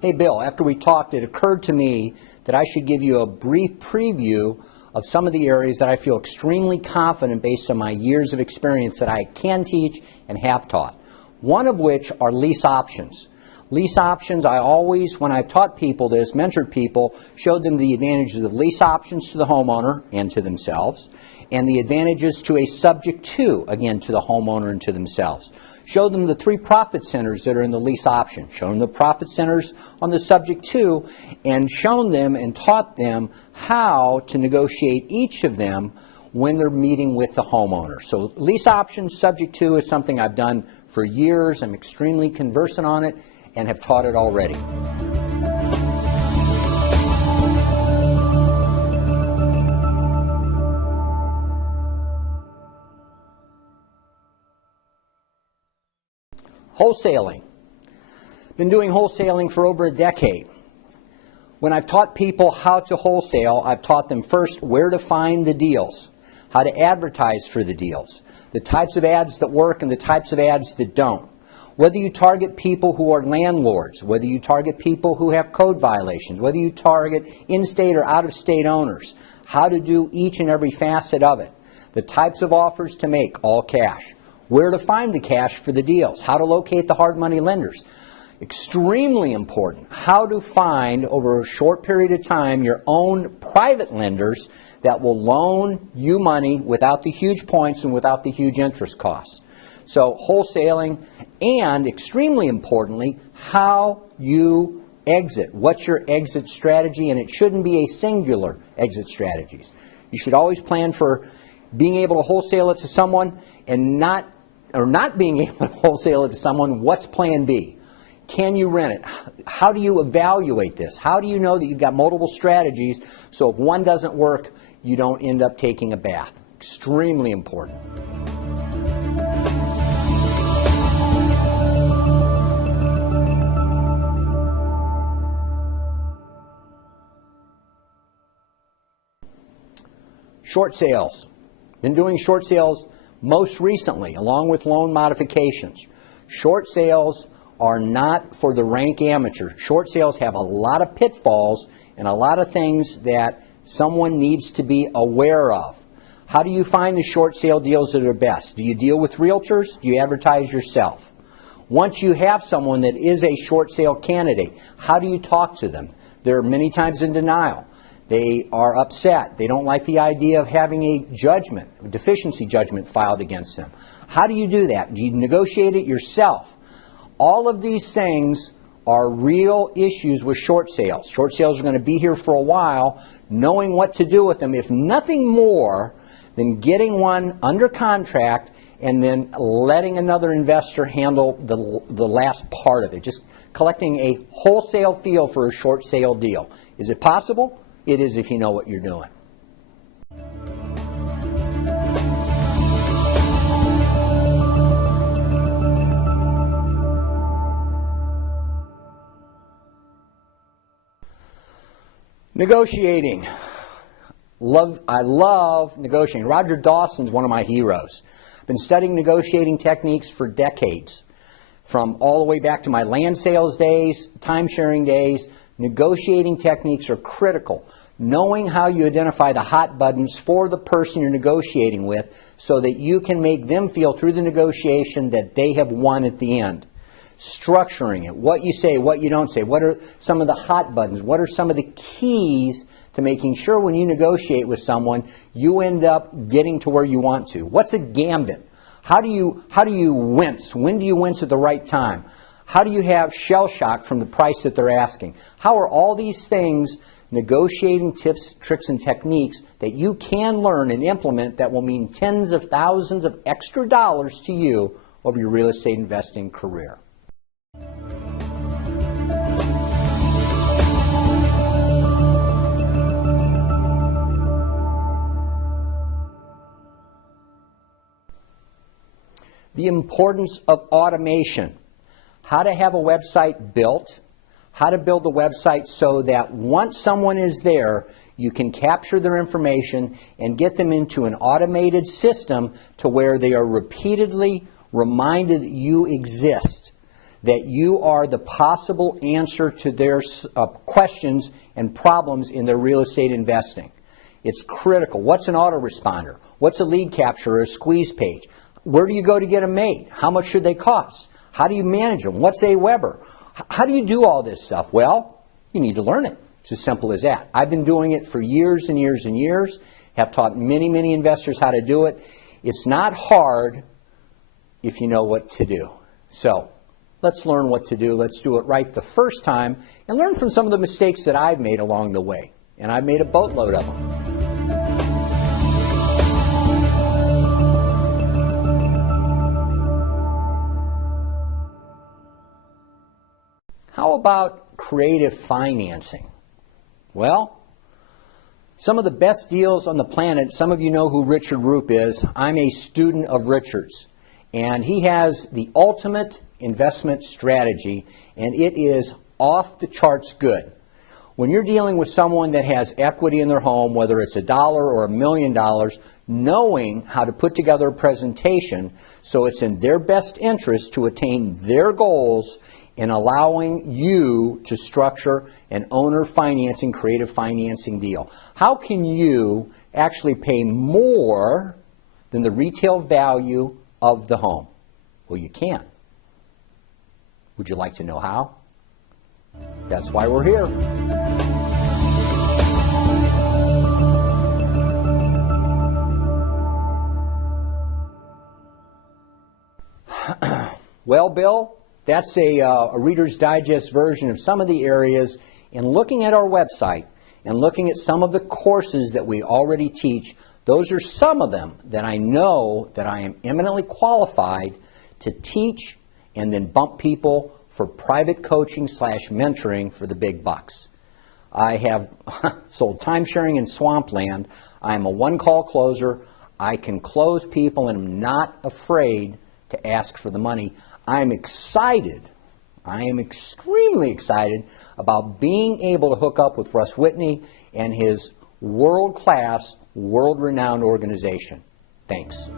Hey Bill, after we talked, it occurred to me that I should give you a brief preview of some of the areas that I feel extremely confident based on my years of experience that I can teach and have taught. One of which are lease options. Lease options, I always, when I've taught people this, mentored people, showed them the advantages of lease options to the homeowner and to themselves, and the advantages to a subject to, again, to the homeowner and to themselves. Showed them the 3 profit centers that are in the lease option, shown them the profit centers on the subject to, and shown them and taught them how to negotiate each of them when they're meeting with the homeowner. So lease options, subject to, is something I've done for years. I'm extremely conversant on it and have taught it already. Wholesaling. Been doing wholesaling for over a decade. When I've taught people how to wholesale, I've taught them first where to find the deals, how to advertise for the deals, the types of ads that work and the types of ads that don't. Whether you target people who are landlords, whether you target people who have code violations, whether you target in-state or out-of-state owners, how to do each and every facet of it, the types of offers to make, all cash, where to find the cash for the deals, how to locate the hard money lenders. Extremely important, how to find over a short period of time your own private lenders that will loan you money without the huge points and without the huge interest costs. So wholesaling, and extremely importantly, how you exit. What's your exit strategy? And it shouldn't be a singular exit strategy. You should always plan for being able to wholesale it to someone and not being able to wholesale it to someone. What's plan B? Can you rent it? How do you evaluate this? How do you know that you've got multiple strategies so if one doesn't work, you don't end up taking a bath? Extremely important. Short sales. Been doing short sales most recently, along with loan modifications. Short sales are not for the rank amateur. Short sales have a lot of pitfalls and a lot of things that someone needs to be aware of. How do you find the short sale deals that are best? Do you deal with realtors? Do you advertise yourself? Once you have someone that is a short sale candidate, how do you talk to them? They're many times in denial. They are upset. They don't like the idea of having a judgment, a deficiency judgment filed against them. How do you do that? Do you negotiate it yourself? All of these things are real issues with short sales. Short sales are going to be here for a while, knowing what to do with them, if nothing more than getting one under contract and then letting another investor handle the last part of it, just collecting a wholesale feel for a short sale deal. Is it possible? It is if you know what you're doing. Negotiating. I love negotiating. Roger Dawson's one of my heroes. I've been studying negotiating techniques for decades. From all the way back to my land sales days, time-sharing days, negotiating techniques are critical. Knowing how you identify the hot buttons for the person you're negotiating with so that you can make them feel through the negotiation that they have won at the end. Structuring it, what you say, what you don't say, what are some of the hot buttons, what are some of the keys to making sure when you negotiate with someone you end up getting to where you want to. What's a gambit? How do you wince? When do you wince at the right time? How do you have shell shock from the price that they're asking? How are all these things negotiating tips, tricks, and techniques that you can learn and implement that will mean tens of thousands of extra dollars to you over your real estate investing career? The importance of automation. How to have a website built, how to build a website so that once someone is there, you can capture their information and get them into an automated system to where they are repeatedly reminded that you exist. that you are the possible answer to their questions and problems in their real estate investing. It's critical. What's an autoresponder? What's a lead capture or a squeeze page? Where do you go to get them made? How much should they cost? How do you manage them? What's AWeber? How do you do all this stuff? Well, you need to learn it. It's as simple as that. I've been doing it for years and years and years, have taught many, many investors how to do it. It's not hard if you know what to do. So let's learn what to do. Let's do it right the first time and learn from some of the mistakes that I've made along the way. And I've made a boatload of them. How about creative financing? Well, some of the best deals on the planet, some of you know who Richard Roop is. I'm a student of Richard's. And he has the ultimate investment strategy, and it is off the charts good. When you're dealing with someone that has equity in their home, whether it's $1 or $1 million, knowing how to put together a presentation so it's in their best interest to attain their goals in allowing you to structure an owner financing, creative financing deal. How can you actually pay more than the retail value of the home? Well, you can. Would you like to know how? That's why we're here. Well, Bill, that's a Reader's Digest version of some of the areas. And looking at our website and looking at some of the courses that we already teach, those are some of them that I know that I am eminently qualified to teach and then bump people for private coaching / mentoring for the big bucks. I have sold timesharing in swampland. I'm a one-call closer. I can close people and I'm not afraid to ask for the money. I'm excited. I am extremely excited about being able to hook up with Russ Whitney and his world-class, world-renowned organization. Thanks.